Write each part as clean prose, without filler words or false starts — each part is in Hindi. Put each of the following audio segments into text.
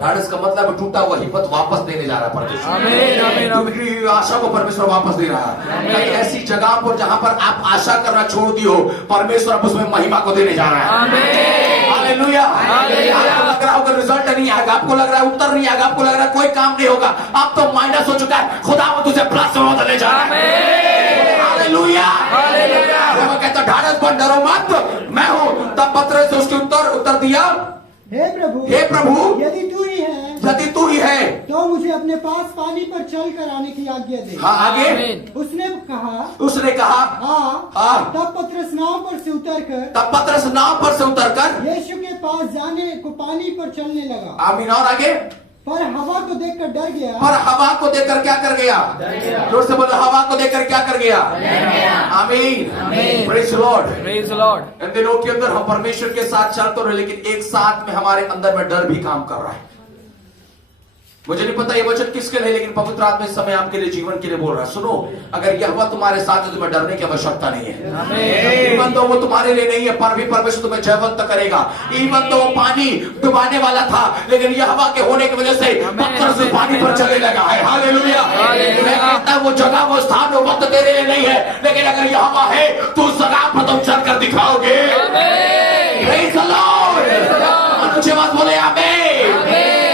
ढाढ़स का मतलब टूटा हुआ हिम्मत वापस देने जा रहा है परमेश्वर। आमीन, आमीन, तो बिखरी हुई आशा को परमेश्वर वापस दे रहा है। कई ऐसी जगह पर जहां पर आप आशा करना छोड़ दी हो, परमेश्वर अब उसमें महिमा को देने जा रहा है। हालेलुया। आपको लग रहा होगा रिजल्ट नहीं आएगा, आपको लग रहा है उत्तर नहीं आएगा, आपको लग रहा है कोई काम नहीं होगा, अब तो माइनस हो चुका है, खुदा वो तुझे प्लस में बदलने जा रहा है। हालेलुया। वो कहता ढाढ़स बन, डरो मत, मैं हूं। तब पतरस उसके उत्तर दिया, हे प्रभु, हे प्रभु, यदि तू ही है, यदि तू ही है तो मुझे अपने पास पानी पर चल कर आने की आज्ञा दे। हाँ, आगे उसने कहा, हाँ। तब पतरस नाव पर से उतरकर यीशु के पास जाने को पानी पर चलने लगा। आमीन। और आगे, पर हवा को देखकर डर गया। पर हवा को देखकर क्या कर गया? जोर से बोलो, हवा को देखकर क्या कर गया? आमीन। Praise the Lord. Praise the Lord. इन दिनों के अंदर हम परमेश्वर के साथ चल तो रहे, लेकिन एक साथ में हमारे अंदर में डर भी काम कर रहा है। मुझे नहीं पता ये वचन किसके लिए, लेकिन पवित्र आत्मा इस समय आपके लिए, जीवन के लिए बोल रहा है। सुनो, अगर यह हवा तुम्हारे साथ है, तुम्हें डरने की आवश्यकता नहीं है। इवन तो वो तुम्हारे लिए नहीं है, पर भी परमेश्वर तुम्हें जयवंत करेगा। इवन तो वो पानी डुबाने वाला था, लेकिन यह हवा के होने की वजह से पत्थर से पानी पर चलने लगा है। हालेलुया। वो जगह, वो स्थान, वो वक्त तेरे लिए नहीं है, लेकिन अगर यह हवा है तो उस जगह पर तुम चलकर दिखाओगे। Praise the Lord. अनुच्छेद बात बोले आमीन।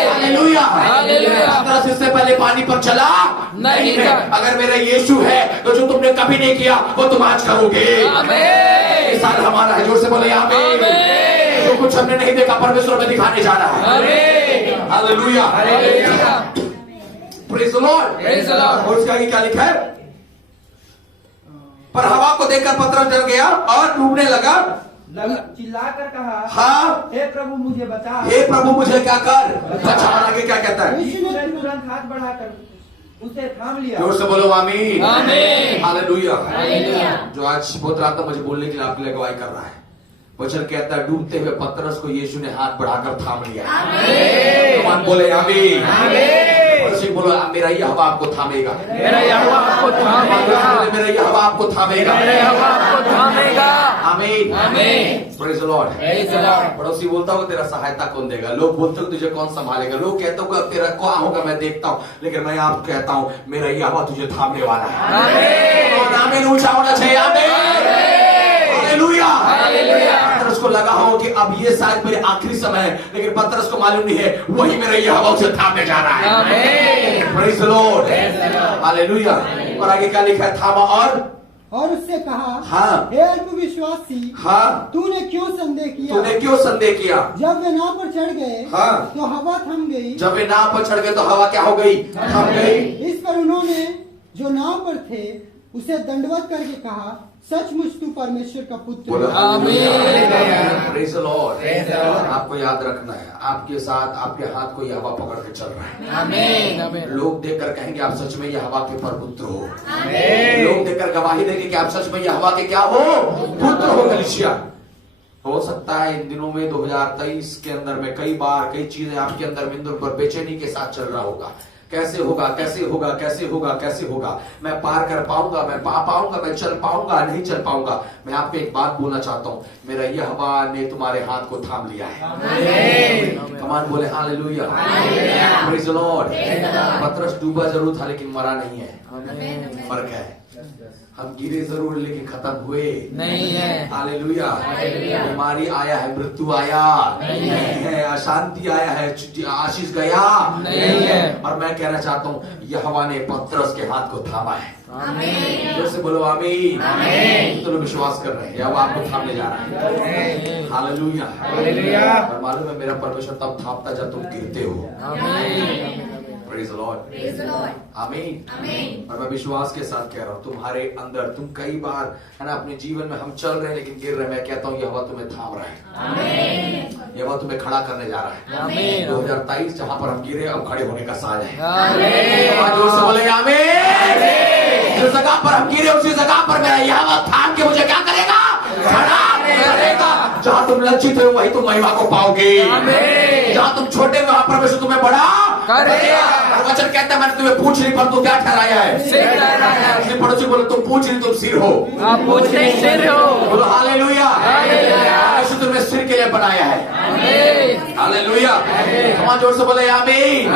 हालेलुया। पतरस इससे पहले पानी पर चला नहीं है। अगर मेरा यीशु है तो जो तुमने कभी नहीं किया वो तुम आज करोगे। इस साल हमारा है, जोर से बोले आमीन। जो कुछ हमने नहीं देखा परमेश्वर में दिखाने जा रहा है। हालेलुया। Praise the Lord. और उसके आगे क्या लिखा है? पर हवा को देखकर पतरस डर गया और डूबने लगा। चिल्लाकर कहा, हाँ, हे प्रभु मुझे बचा। हे प्रभु मुझे क्या कर बचा। आगे क्या कहता है? यीशु ने तुरंत हाथ बढ़ाकर उसे थाम लिया। जोर से बोलो आमीन। आमीन। हालेलुया। जो आज पवित्र आत्मा मुझे बोलने के लिए आपके लिए अगुवाई कर रहा है। वचन कहता है, डूबते हुए पतरस को यीशु ने हाथ बढ़ाकर थाम लिया। आमीन। बोले आमीन। बोलो, मेरा यह हवा आपको थामेगा। मेरा यह हवा आपको थामेगा। मेरा यह हवा आपको थामेगा। मेरा यह हवा आपको थामेगा। आमीन। आमीन। Praise the Lord. Praise the Lord. पड़ोसी बोलता हो तेरा सहायता कौन देगा? लोग बोलते हो तुझे कौन संभालेगा? लोग कहते हो तेरा क्या होगा, मैं देखता हूँ, लेकिन मैं आपको कहता हूँ मेरा यह हवा तुझे थामने वाला है। आमीन। आमीन। ऊंचा होना चाहिए। आमीन। हालेलुया। पतरस को लगा हो कि अब ये शायद मेरे आखिरी समय है, लेकिन पतरस को मालूम नहीं है वही मेरा यह हवा उसे थामने जा रहा है। Praise the Lord. हालेलुया। और आगे क्या लिखा है? थामा और उससे कहा, हाँ, हे अल्पविश्वासी, हाँ, तूने क्यों संदेह किया? जब वे नाव पर चढ़ गए, हाँ, तो हवा थम गई। जब वे नाव पर चढ़ गए तो हवा क्या हो गई? थम गई। इस पर उन्होंने जो नाव पर थे उसे दंडवत करके कहा, सचमुच तू परमेश्वर का पुत्र है। आमीन। Praise the Lord. आपको याद रखना है, आपके साथ आपके हाथ को यह हवा पकड़ के चल रहा है। आमीन। आमीन। लोग देखकर कहेंगे आप सच में यह हवा के पुत्र हो। लोग देखकर गवाही देंगे कि आप सच में यह हवा के क्या हो? पुत्र हो। कलीसिया, हो सकता है इन दिनों में 2023 के अंदर में कई बार कई चीजें आपके अंदर में पर बेचैनी के साथ चल रहा होगा। कैसे होगा, कैसे होगा, कैसे होगा, कैसे होगा, मैं पार कर पाऊंगा, मैं पा पाऊंगा, मैं चल पाऊंगा, नहीं चल पाऊंगा। मैं आपको एक बात बोलना चाहता हूँ, मेरा यह हवा ने तुम्हारे हाथ को थाम लिया है। कमान बोले हालेलुया। Praise the Lord. पतरस डूबा जरूर था लेकिन मरा नहीं है। फर्क है, हम गिरे जरूर लेकिन खत्म हुए नहीं है। हालेलुया। बीमारी आया है, मृत्यु आया नहीं है, अशांति आया है, आशीष गया नहीं है। और मैं कहना चाहता हूँ यह हवा ने पतरस के हाथ को थामा है। जोर से बोलो आमीन। तो लोग विश्वास कर रहे हैं अब आपको थामने जा रहा है। हालेलुया। और मालूम है मेरा परमेश्वर तब थामता जब तुम गिरते हो। Praise the Lord. आमीन। और मैं विश्वास के साथ कह रहा हूँ तुम्हारे अंदर, तुम कई बार है ना अपने जीवन में हम चल रहे हैं लेकिन गिर रहे हैं, मैं कहता हूँ यह हवा तुम्हें थाम रहा है। यह हवा तुम्हें खड़ा करने जा रहा है। 2023 जहाँ पर हम गिरे अब खड़े होने का साल है। जोर से बोले आमीन। जिस जगह पर हम गिरे उसी जगह पर मेरा यह हवा थाम के मुझे क्या करेगा? खड़ा करेगा। जहाँ तुम लज्जित हो वही तुम महिमा को पाओगे। जहाँ तुम छोटे हो वहाँ परमेश्वर तुम्हें बड़ा कर दिया। और वचन कहता है मैंने तुम्हें पूछ नहीं पर तू क्या ठहराया है? सिर ठहराया। अपने पड़ोसी बोलो तुम पूछ नहीं तुम सिर हो। आप पूछ नहीं सिर हो। बोलो हालेलुया। हालेलुया। यीशु तुम्हें सिर के लिए बनाया है। आमीन। हालेलुया। हम जोर से बोले आमीन।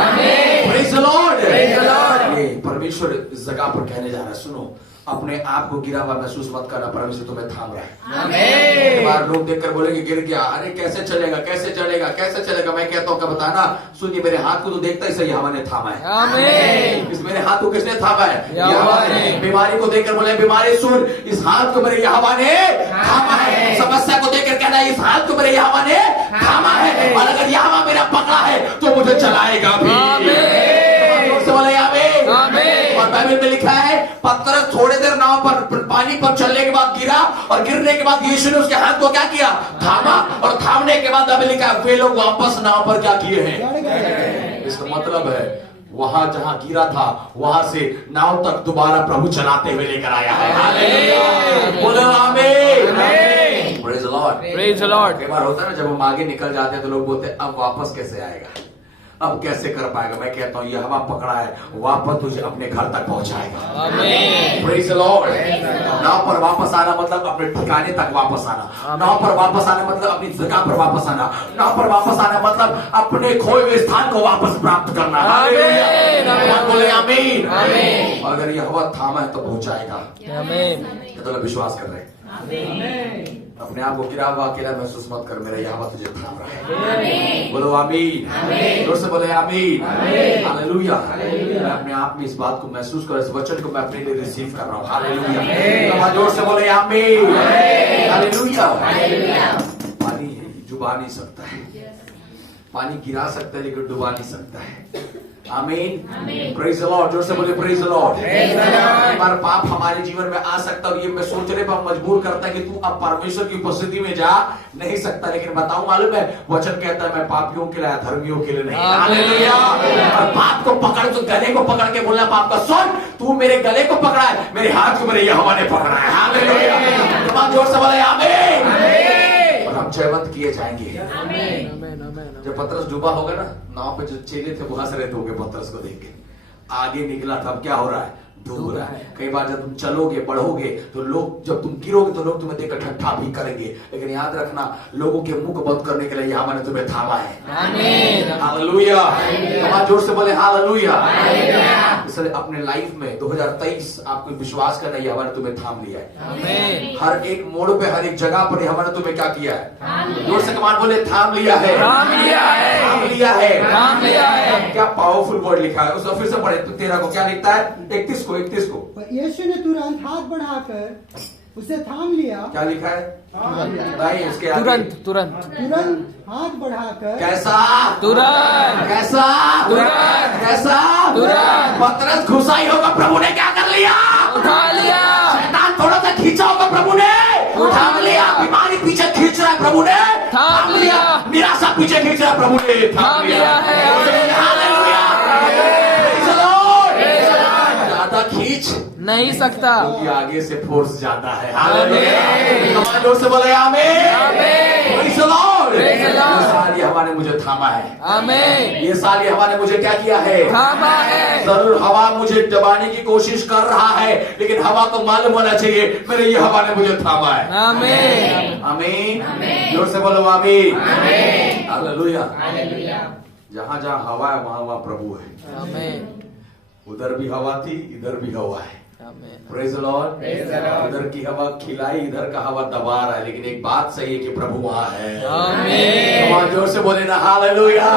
Praise the Lord. Praise the Lord। ये परमेश्वर इस जगह पर कहने जा रहा है, सुनो अपने आप को गिरा हुआ महसूस मत करना, परमेश्वर तुम्हें थाम रहा है। आमीन। एक बार लोग देखकर बोलेंगे गिर गया, अरे कैसे चलेगा कैसे चलेगा कैसे चलेगा। मैं कहता हूँ क्या बताना, सुनिए मेरे हाथ को तो देखता ही सही हवा ने थामा है। आमीन। इस मेरे हाथ को किसने थामा है? यहोवा ने। बीमारी को देखकर बोले बीमारी सुन, इस हाथ को मेरे यहोवा ने थामा है। समस्या को देखकर कहना इस हाथ को मेरे यहोवा ने थामा है, और अगर यहोवा मेरा पकड़ा है तो मुझे चलाएगा भी। बोले आमीन। आमीन। और बाइबल में लिखा है पतरस थोड़े देर नाव पर पानी पर चलने के बाद गिरा, और गिरने के बाद यीशु ने उसके हाथ को क्या किया? थामा, और थामने के बाद बाइबल लिखा है वे लोग वापस नाव पर क्या किए हैं? इसका मतलब है वहां जहां गिरा था वहां से नाव तक दोबारा प्रभु चलाते हुए लेकर आया है। हालेलुया। बोलो आमीन। Praise the Lord. Praise the Lord। कई बार होता है ना जब हम आगे निकल जाते हैं तो लोग बोलते हैं अब वापस कैसे आएगा, अब कैसे कर पाएगा। मैं कहता हूं ये हवा पकड़ा है, वापस तुझे अपने घर तक पहुंचाएगा। आमीन। Praise the Lord. नाव पर वापस आना मतलब अपने ठिकाने तक वापस आना। नाव पर वापस आना मतलब अपनी जगह पर वापस आना। नाव पर वापस आना मतलब अपने खोए हुए स्थान को वापस प्राप्त करना। हालेलुया। बोले आमीन। आमीन। अगर ये हवा थामा है तो पहुंचाएगा। आमीन। ये तो लोग विश्वास कर रहे हैं। अपने आप को गिरा हुआ अकेला महसूस मत कर, मेरा यहोवा तुझे थाम रहा है। बोलो आमीन। जोर से बोले आमीन। हालेलुया। मैं अपने आप में इस बात को महसूस कर, इस वचन को मैं अपने लिए रिसीव कर रहा हूँ। हालेलुया। जोर से बोले आमीन। हालेलुया। पानी डुबा नहीं सकता है, पानी गिरा सकता है लेकिन डुबा नहीं सकता है। आमीन। Praise the Lord. जोर से बोले प्रेज द लॉर्ड। हमारा पाप हमारे जीवन में आ सकता है और ये मैं सोचने पर मजबूर करता है कि तू अब परमेश्वर की उपस्थिति में जा नहीं सकता, लेकिन बताऊं मालूम है वचन कहता है मैं पापियों के लिए धर्मियों के लिए नहीं। हालेलुया। और पाप को पकड़ तो गले को पकड़ के बोलना पाप का सुन, तू मेरे गले को पकड़ा है, मेरे हाथ को मेरे यहोवा ने पकड़ा है। हालेलुया। जोर से बोले आमीन। और हम जयवंत किए जाएंगे। जब पतरस डूबा होगा ना, नाव पे जो चेले थे वो हंस रहे थे पतरस को देख के। आगे निकला था, अब क्या हो रहा है? डूब रहा है। कई बार जब तुम चलोगे बढ़ोगे तो लोग, जब तुम गिरोगे तो लोग तुम्हें देखकर ठट्ठा भी करेंगे, लेकिन याद रखना लोगों के मुंह को बंद करने के लिए यहोवा ने तुम्हें थामा है। आमीन। हालेलुया। हमारे जोर से बोले हालेलुया। इसलिए अपने लाइफ में 2023 आपको विश्वास करना यहोवा ने तुम्हें थाम लिया है। आमीन। हर एक मोड़ पे हर एक जगह पर यहोवा ने तुम्हें क्या किया है? जोर से कमान बोले थाम लिया है। थाम लिया है। थाम लिया है। थाम लिया है। क्या पावरफुल वर्ड लिखा है, उसको फिर से पढ़े तो 13 को क्या लिखता है? 31 को। पर यीशु ने तुरंत हाथ बढ़ाकर उसे थाम लिया। क्या लिखा है भाई उसके आगे? तुरंत तुरंत तुरंत हाथ बढ़ाकर। कैसा? तुरंत। कैसा? तुरंत। कैसा? तुरंत। पतरस घुसा ही होगा, प्रभु ने क्या कर लिया? उठा लिया। शैतान थोड़ा सा खींचा होगा, प्रभु ने थाम लिया। बीमारी पीछे खींच रहा है, प्रभु ने थाम लिया। निराशा पीछे खींच रहा है, प्रभु ने थाम लिया है। हालेलुया। Praise the Lord। ज्यादा खींच नहीं सकता। क्योंकि आगे से फोर्स ज्यादा है। हालेलुया। जोर से बोले आमीन। Praise the Lord। Praise the Lord। ये साल ये हवा ने मुझे थामा है। आमीन। ये साल ये हवा ने मुझे क्या किया है? थामा है। जरूर हवा मुझे दबाने की कोशिश कर रहा है, लेकिन हवा को मालूम होना चाहिए मेरे ये हवा ने मुझे थामा है। आमीन। आमीन। जोर से बोलो आमीन। हालेलुया। जहां जहां हवा है वहां वहां प्रभु है। आमीन। उधर भी हवा थी, इधर भी हवा है। आमीन। Praise the Lord. उधर की हवा खिलाई, इधर का हवा दबा रहा है, लेकिन एक बात सही है कि प्रभु वहां है। आमीन। और जोर से बोले ना हालेलुया।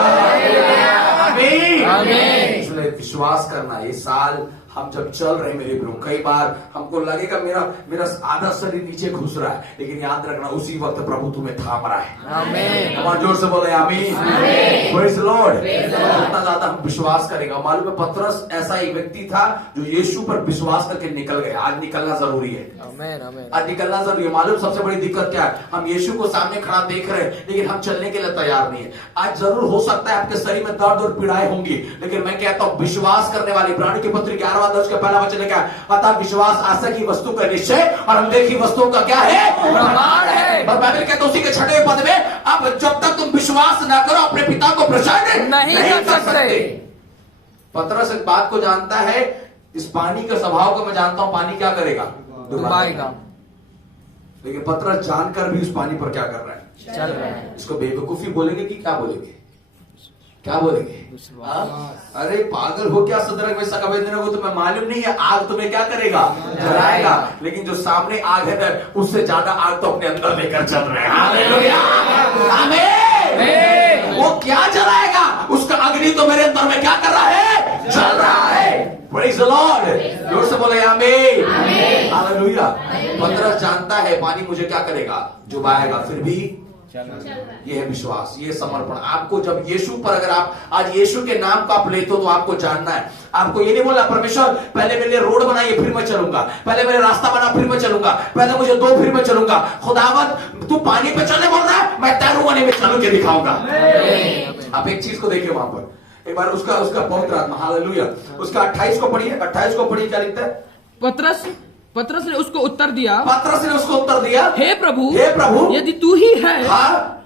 आमीन। आमीन। इसलिए विश्वास करना, ये साल हम जब चल रहे मेरे प्रभु, कई बार हमको लगेगा मेरा आधा शरीर नीचे घुस रहा है, लेकिन याद रखना उसी वक्त प्रभु तुम्हें थाम रहा है। आमीन। हमारे जोर से बोले आमीन। Praise the Lord. जितना ज्यादा हम विश्वास करेंगे, मालूम है पतरस ऐसा एक व्यक्ति था जो यीशु पर विश्वास करके निकल गए। आज निकलना जरूरी है। आमीन। आमीन। आज निकलना जरूरी है। मालूम सबसे बड़ी दिक्कत क्या है? हम यीशु को सामने खड़ा देख रहे हैं, लेकिन हम चलने के लिए तैयार नहीं है। आज जरूर हो सकता है आपके शरीर में दर्द और पीड़ाएं होंगी, लेकिन मैं कहता हूं विश्वास करने वाली, प्राणी की पत्री 11वां अध्याय उसका पहला वचन क्या? अतः विश्वास आशा की वस्तु का निश्चय और हम देखी वस्तुओं का क्या है? प्रमाण है। और बाइबल कहता है उसी के 6वें पद में, अब जब तक तुम विश्वास ना करो अपने पिता को प्रसन्न नहीं कर सकते। पतरस इस बात को जानता है, इस पानी का स्वभाव को मैं जानता हूं, पानी क्या करेगा? डुबाएगा। लेकिन पतरस जानकर भी उस पानी पर क्या कर रहा है? चल रहा है। इसको बेवकूफी बोलेंगे कि क्या बोलेंगे? क्या बोलेंगे? हाँ? अरे पागल हो क्या सदरक में सकवेदने को तुम्हें मालूम नहीं है आग तुम्हें क्या करेगा? जलाएगा। लेकिन जो सामने आग है ना उससे ज्यादा आग तो अपने अंदर लेकर चल रहे हैं। हालेलुया! आमीन। वो क्या जलाएगा? उसका अग्नि तो मेरे अंदर में क्या कर रहा है? जल रहा है। Praise the Lord. जोर से बोले आमीन। हालेलुया। पतरस जानता है पानी मुझे क्या करेगा? डुबाएगा, फिर भी ये है विश्वास, ये समर्पण। आपको जब यीशु पर, अगर आप आज यीशु के नाम का आप लेते हो तो आपको जानना है, आपको ये नहीं बोलना परमेश्वर पहले मेरे लिए रोड बनाइए फिर मैं चलूंगा, पहले मेरे रास्ता बना फिर मैं चलूंगा, पहले मुझे दो फिर मैं चलूंगा। खुदावंद तू पानी पे चलने बोल रहा है, मैं तैरूंगा नहीं, मैं चलू के दिखाऊंगा। आप एक चीज को देखिए वहां पर एक बार, उसका पवित्र आत्मा, हालेलुया। उसका 28 को पढ़िए, 28 को पढ़िए, क्या लिखता है? पतरस ने उसको उत्तर दिया, पतरस ने उसको उत्तर दिया, हे प्रभु, यदि तू ही है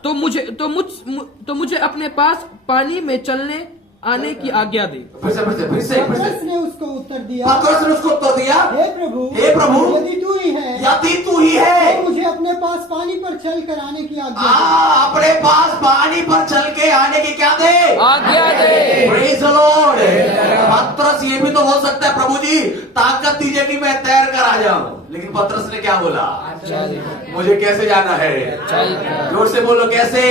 तो मुझे अपने पास पानी में चलने आने की आज्ञा दे। फिर से पतरस ने उसको उत्तर दिया, हे प्रभु, यदि तू ही है तो मुझे अपने पास पानी पर चल कर आने की आज्ञा अपने पास पानी पर चल के आने की क्या दे? आज्ञा दे। Praise the Lord. पतरस ये भी तो बोल सकता है, प्रभु जी ताकत दीजिए कि मैं तैर कर आ जाऊं, लेकिन पतरस ने क्या बोला? मुझे कैसे जाना है? जोर से बोलो, कैसे?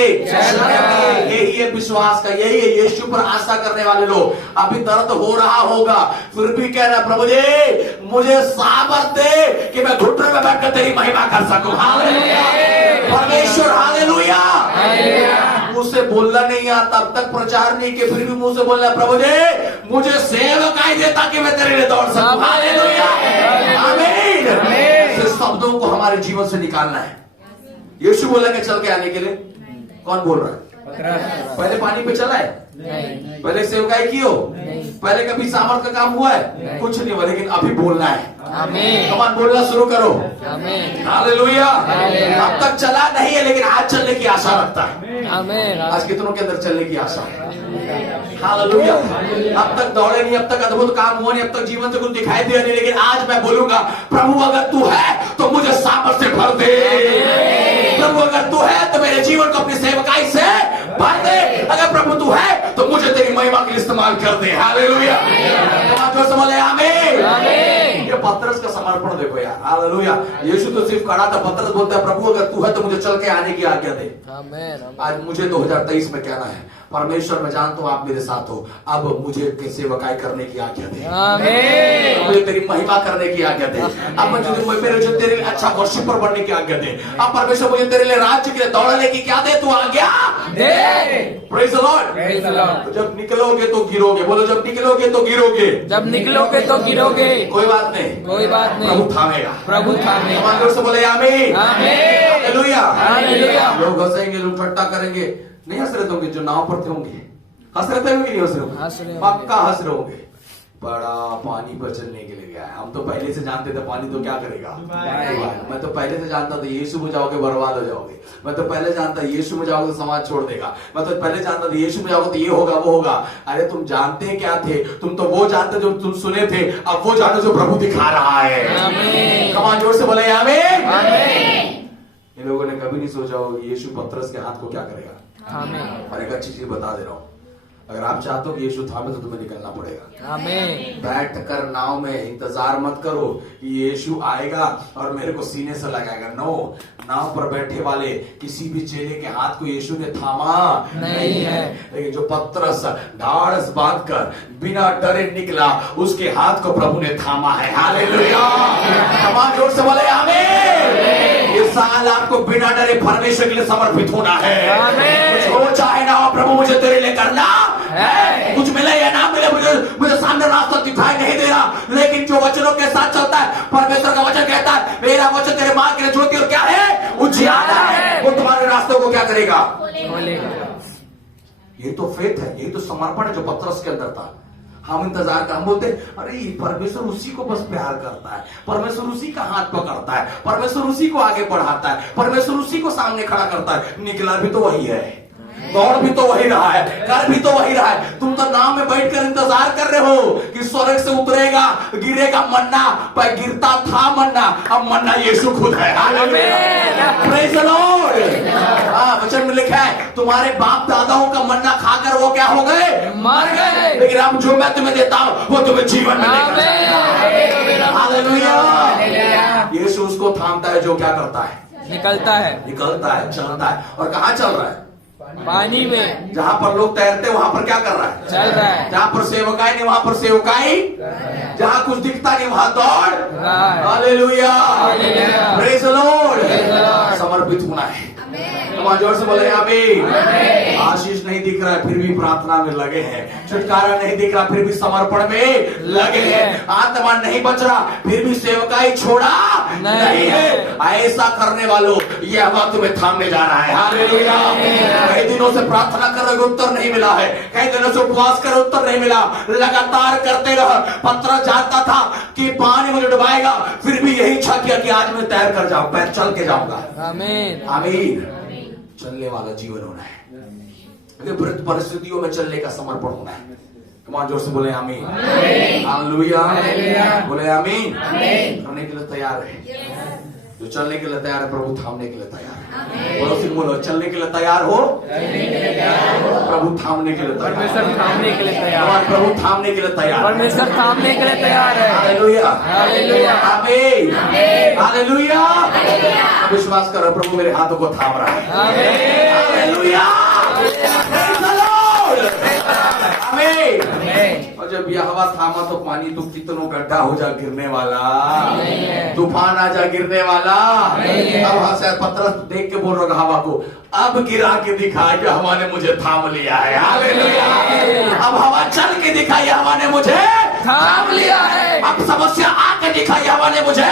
यही है विश्वास का, यही है यीशु पर आशा करने वाले लोग। अभी दर्द हो रहा होगा फिर भी कहना, प्रभु जी मुझे सामर्थ दे कि मैं घुटने में बैठकर तेरी महिमा कर सकूं। हालेलुया परमेश्वर, हालेलुया। मुंह से बोलना नहीं आता, तब तक प्रचार नहीं कि फिर भी मुंह से बोलना, प्रभु जी मुझे सेवकाई दे ताकि मैं तेरे लिए दौड़ सकूं। हालेलुया आमीन। इस शब्दों को हमारे जीवन से निकालना है। यीशु बोला कि चल के आने के लिए, कौन बोल रहा है? पहले पानी पे चला है? नहीं। पहले सेवकाई की हो? पहले कभी सामर्थ का काम हुआ है? कुछ नहीं हुआ, लेकिन अभी बोलना है। आमीन। कमान बोलना शुरू करो। आमीन। हालेलुया। अब तक चला नहीं है लेकिन आज चलने की आशा रखता है। आमीन। आज कितनों के अंदर चलने की आशा है? हालेलुया। अब तक दौड़े नहीं, अब तक अद्भुत काम हुआ नहीं, अब तक जीवन से कुछ दिखाई दिया नहीं, लेकिन आज मैं बोलूंगा, प्रभु अगर तू है तो मुझे सामर्थ से भर दे। प्रभु अगर तू है तो मेरे जीवन को अपनी सेवकाई से भर दे। अगर प्रभु तू है तो मुझे तेरी महिमा के लिए इस्तेमाल कर दे। हालेलुया। आमीन। ये पतरस का समर्पण देखो यार। हालेलुया। यीशु तो सिर्फ खड़ा था, पतरस बोलता है, प्रभु अगर तू है तो मुझे चल के आने की आज्ञा दे। आज मुझे 2023 में कहना है, परमेश्वर मैं जानता हूं आप मेरे साथ हो, अब मुझे सेवकाई करने की आज्ञा दे। आमीन। मुझे तेरी महिमा करने की आज्ञा दे। अब मुझे तेरे लिए अच्छा वर्शिपर बनने की आज्ञा दे। अब परमेश्वर मुझे तेरे लिए राज्य के लिए दौड़ने की क्या दे? तू आज्ञा दे। Praise the Lord. जब निकलोगे तो गिरोगे, बोलो जब निकलोगे तो गिरोगे। जब निकलोगे तो गिरोगे, कोई बात नहीं, कोई बात नहीं, प्रभु थामेगा। प्रभु थामेगा। कमान जोर से बोले आमीन। आमीन। हालेलुया। हालेलुया। लोग हंसेंगे, लोग ठट्टा करेंगे, नहीं हंस रहे होंगे, जो नाव पर थे होंगे हंस रहे थे, नहीं हंस रहे होंगे, हंस रहे होंगे। पक्का हंस रहे होंगे। बड़ा पानी पर चलने के लिए गया है। हम तो पहले से जानते थे पानी तो क्या करेगा? मैं तो पहले से जानता था यीशु में जाओगे बर्बाद हो जाओगे। मैं तो पहले जानता यीशु में जाओगे तो समाज छोड़ देगा। मैं तो पहले जानता था यीशु में जाओगे तो ये होगा वो होगा। अरे तुम जानते क्या थे? तुम तो वो जानते जो तुम सुने थे, अब वो जानो जो प्रभु दिखा रहा है। कमान जोर से बोले आमीन। इन लोगों ने कभी नहीं सोचा होगा यीशु पतरस के हाथ को क्या करेगा। आमीन। और एक अच्छी चीज बता दे रहा हूं, अगर आप चाहते हो कि यीशु थामे तो तुम्हें निकलना पड़ेगा। आमीन। बैठ कर नाव में इंतजार मत करो कि यीशु आएगा और मेरे को सीने से लगाएगा। नो, नाव पर बैठे वाले किसी भी चेले के हाथ को यीशु ने थामा नहीं है, लेकिन जो पतरस ढाढ़स बांधकर बिना डरे निकला उसके हाथ को प्रभु ने थामा है। हालेलुया। कमान जोर से बोले आमीन। इस साल आपको बिना डरे परमेश्वर के लिए समर्पित होना है। कुछ हो चाहे ना हो, प्रभु मुझे तेरे लिए करना है। कुछ मिले या ना मिले, मुझे सामने रास्ता दिखाई नहीं दे रहा, लेकिन जो वचनों के साथ चलता है, परमेश्वर का वचन कहता है मेरा वचन तेरे मार्ग के लिए ज्योति और क्या है? उजियारा है। वो तुम्हारे रास्तों को क्या करेगा? ये तो फेथ है, ये तो समर्पण है जो पतरस के अंदर था। हम इंतजार कर, हम बोलते अरे परमेश्वर उसी को बस प्यार करता है, परमेश्वर उसी का हाथ पकड़ता है, परमेश्वर उसी को आगे बढ़ाता है, परमेश्वर उसी को सामने खड़ा करता है। निकला भी तो वही है, दौड़ भी तो वही रहा है, कर भी तो वही रहा है। तुम तो नाव में बैठकर इंतजार कर रहे हो कि स्वर्ग से उतरेगा, गिरेगा मन्ना, पर गिरता था मन्ना, अब मन्ना यीशु खुद है। Praise the Lord. हाँ, वचन में लिखा है तुम्हारे बाप दादाओं का मन्ना खाकर वो क्या हो गए, मर गए। लेकिन अब जो मैं तुम्हें देता हूं वो तुम्हें जीवन में देगा। हालेलुया। यीशु उसको थामता है जो क्या करता है, निकलता है, निकलता है, चलता है। और कहाँ चल रहा है? पानी में। जहां पर लोग तैरते वहां पर क्या कर रहा है, चल रहा है। जहां पर सेवकाई नहीं वहां पर सेवकाई, जहां कुछ दिखता नहीं वहां दौड़ रहा है। Hallelujah, hallelujah. Praise the Lord. Praise the Lord। समर्पित होना है। तुम जोर से बोले आमीन। आशीष नहीं दिख रहा है फिर भी प्रार्थना में लगे हैं, छुटकारा नहीं दिख रहा फिर भी समर्पण में लगे हैं, आत्मा नहीं बच रहा फिर भी सेवकाई छोड़ा नहीं है। ऐसा करने वालों ये हवा तुम्हें थामने जा रहा है। हालेलुया। कई दिनों से प्रार्थना कर रहे उत्तर नहीं मिला है, कई दिनों से उपवास कर उत्तर नहीं मिला, लगातार करते रह। पत्र जानता था कि पानी मुझे डुबाएगा, फिर भी यही इच्छा किया कि आज मैं तैर कर जाऊं, मैं चल के जाऊंगा। आमीन। आमीन। चलने वाला जीवन होना है, विपरीत परिस्थितियों में चलने का समर्पण होना है। कमान जोर से बोले आमीन। हालेलुया। बोले आमीन। करने के लिए तैयार है, जो चलने के लिए तैयार है प्रभु थामने के लिए तैयार है। पड़ोसी बोलो चलने के लिए तैयार हो, प्रभु थामने के लिए तैयार। परमेश्वर थामने के लिए तैयार है। प्रभु थामने के लिए तैयार। परमेश्वर थामने के लिए तैयार है। हालेलुया। हालेलुया। आमीन। हालेलुया। विश्वास करो प्रभु मेरे हाथों को थाम रहा है। आमीन। हालेलुया। Praise the Lord. आमीन। और जब यह हवा थामा तो पानी तो कितनों गड्ढा हो जा गिरने वाला, तूफान आ जा गिरने वाला। अब वहां से पतरस देख के बोल रहा हवा को, अब गिरा के दिखाया कि हवा ने मुझे थाम लिया है। हालेलुया। अब हवा चल के दिखाई हवा ने मुझे थाम लिया है। अब समस्या आके दिखाई हवा ने मुझे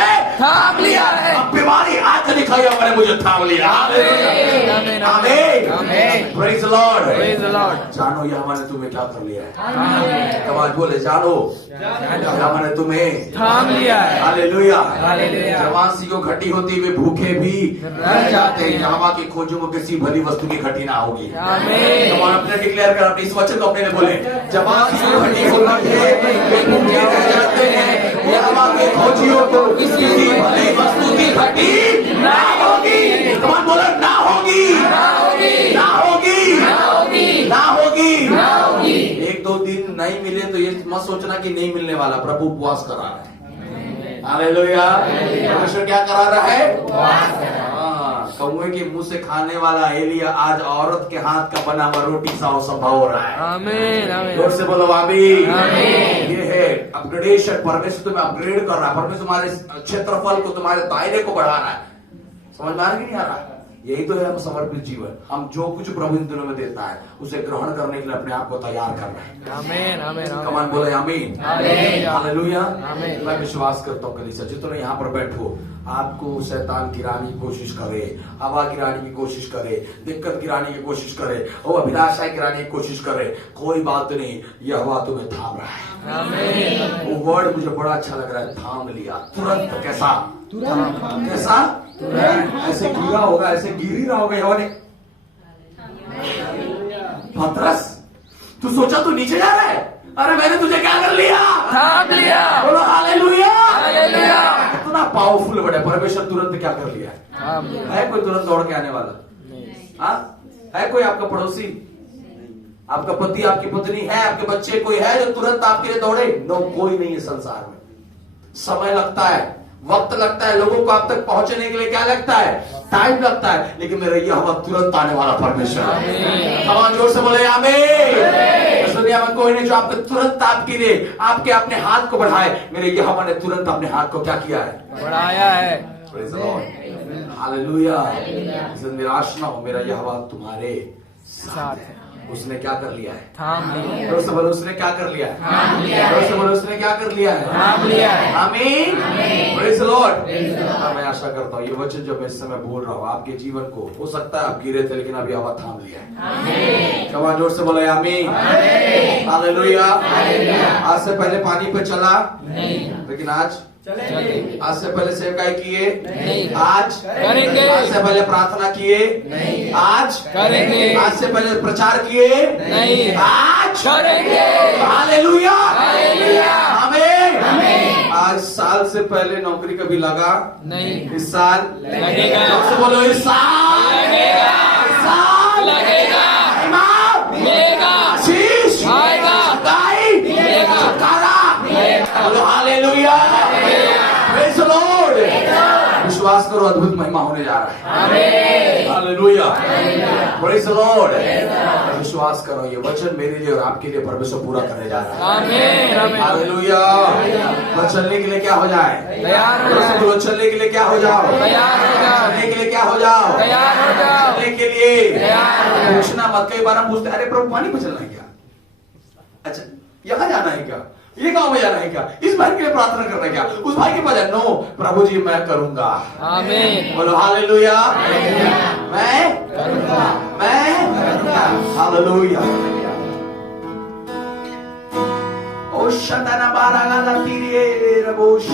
थाम लिया है। अब बीमारी आके दिखाई हवा ने मुझे थाम लिया। आमीन। आमीन। आमीन। Praise the Lord. Praise the Lord। जानो यह हवा ने तुम्हें क्या कर लिया है। कमाल बोले जानो यह ने तुम्हें थाम लिया है। हालेलुया। हालेलुया। जवासी को घटी होती वे भूखे भी रह जाते हैं, हवा की खोजों को किसी भली वस्तु की घटी ना होगी। आमीन। कमाल अपने डिक्लेयर कर, अपने इस वचन को अपने बोले जवासी को घटी होती है वे भूखे रह जाते हैं, यह हवा के खोजियों को किसी भली वस्तु की घटी ना होगी। कमाल बोले ना होगी, ना होगी, ना होगी, ना होगी, ना होगी, ना होगी। एक दो दिन नहीं मिले तो ये मत सोचना कि नहीं मिलने वाला, प्रभु उपवास करा रहा है। हालेलुया। परमेश्वर क्या करा रहा है, हाँ, कौवे के मुंह से खाने वाला एलिया आज औरत के हाथ का बना हुआ रोटी सा संभव हो रहा है। आमीन। आमीन। जोर से बोलो आमीन। आमीन। ये है अपग्रेडेशन, परमेश्वर तुम्हें अपग्रेड कर रहा है, परमेश्वर तुम्हारे क्षेत्रफल को, तुम्हारे दायरे को बढ़ा रहा है। समझ में आ रहा कि नहीं आ रहा? यही तो है हम समर्पित जीवन। हम जो कुछ प्रभु इन दिनों में देता है उसे ग्रहण करने के लिए अपने आप को तैयार कर रहे हैं। आमीन। आमीन। कमान बोले आमीन। आमीन। हालेलुया। आमीन। मैं विश्वास करता हूँ कलीसिया जितने यहाँ पर बैठो, आपको शैतान गिराने की कोशिश करे, हवा गिराने की कोशिश करे, दिक्कत गिराने की कोशिश करे, और अभिलाषा गिराने की कोशिश करे, कोई बात नहीं, यह हवा तुम्हें थाम रहा है। आमीन। वो वर्ड मुझे बड़ा अच्छा लग रहा है, थाम लिया तुरंत। कैसा? तुरंत थाम लिया। कैसा? ऐसे गिरा होगा, ऐसे गिर ही रहा होगा हवा ने। पतरस तू सोचा तू नीचे जा रहा है, अरे मैंने तुझे क्या कर लिया, थाम लिया। बोलो हालेलुया। हालेलुया। इतना पावरफुल वर्ड है, परमेश्वर तुरंत क्या कर लिया है। थाम लिया। है कोई तुरंत दौड़ के आने वाला? हाँ, है कोई आपका पड़ोसी, आपका पति, आपकी पत्नी है, आपके बच्चे, कोई है जो तुरंत आपके लिए दौड़े? नो, कोई नहीं है संसार में। समय लगता है, वक्त लगता है, लोगों को आप तक पहुंचने के लिए क्या लगता है, टाइम लगता है, लेकिन मेरा यह हवा तुरंत आने वाला परमेश्वर है। हम जोर से बोले आमीन। इस दुनिया में कोई नहीं जो आपको तुरंत आपके लिए आपके अपने हाथ को बढ़ाए, मेरे यह हवा ने तुरंत अपने हाथ को क्या किया है, बढ़ाया है। Praise the Lord. हालेलुया। निराश ना हो, मेरा यह हवा तुम्हारे साथ है। उसने क्या कर लिया है, थाम लिया। जोर से बोलो उसने क्या कर लिया है, थाम लिया। जोर से बोलो उसने क्या कर लिया है, थाम लिया है। आमीन। Praise the Lord. मैं आशा करता हूँ ये वचन जो मैं इस समय बोल रहा हूँ आपके जीवन को, हो सकता है आप गिरे थे लेकिन अभी हवा थाम लिया है। कमाल जोर से बोले आमीन। हालेलुया। आज से पहले पानी पे चला लेकिन आज से पहले सेवकाई किए नहीं। आज करेंगे। आज से पहले प्रार्थना किए नहीं। आज करेंगे। आज से पहले प्रचार किए नहीं। आज करेंगे। हालेलुया। Hallelujah, hallelujah. आमीन। आज साल से पहले नौकरी कभी लगा नहीं। इस साल लगेगा। जोर से बोलो, इस साल लगेगा। इस साल लगेगा। ईमान मिलेगा। आशीष आएगा। सगाई मिलेगा। छुटकारा मिलेगा। बोलो हालेलुया, प्रेज़ द लॉर्ड। विश्वास करो, अद्भुत महिमा होने जा रहा है। आमीन। Hallelujah, praise the Lord. विश्वास करो, ये वचन मेरे लिए और आपके लिए परमेश्वर पूरा करने जा रहा है। आमीन। आमीन। हालेलुया। बस चलने के लिए क्या हो जाए? तैयार हो जाओ। बोलो, चलने के लिए क्या हो जाओ? तैयार हो जाओ। चलने के लिए क्या हो जाओ? तैयार हो जाओ। चलने के लिए तैयार हो जाओ। पूछना मत। कई बार हम पूछते, अरे प्रभु पानी पे चलना है क्या? अच्छा, यहाँ जाना है क्या? ये गांव में जाना है क्या? इस भाई के लिए प्रार्थना करना है क्या? उस भाई के पास जाना? नो प्रभु जी, मैं करूंगा। आमीन। बोलो हालेलुया, मैं करूंगा, मैं करूंगा। हालेलुया। ओ शंदना बारा गाला तीरे रबोश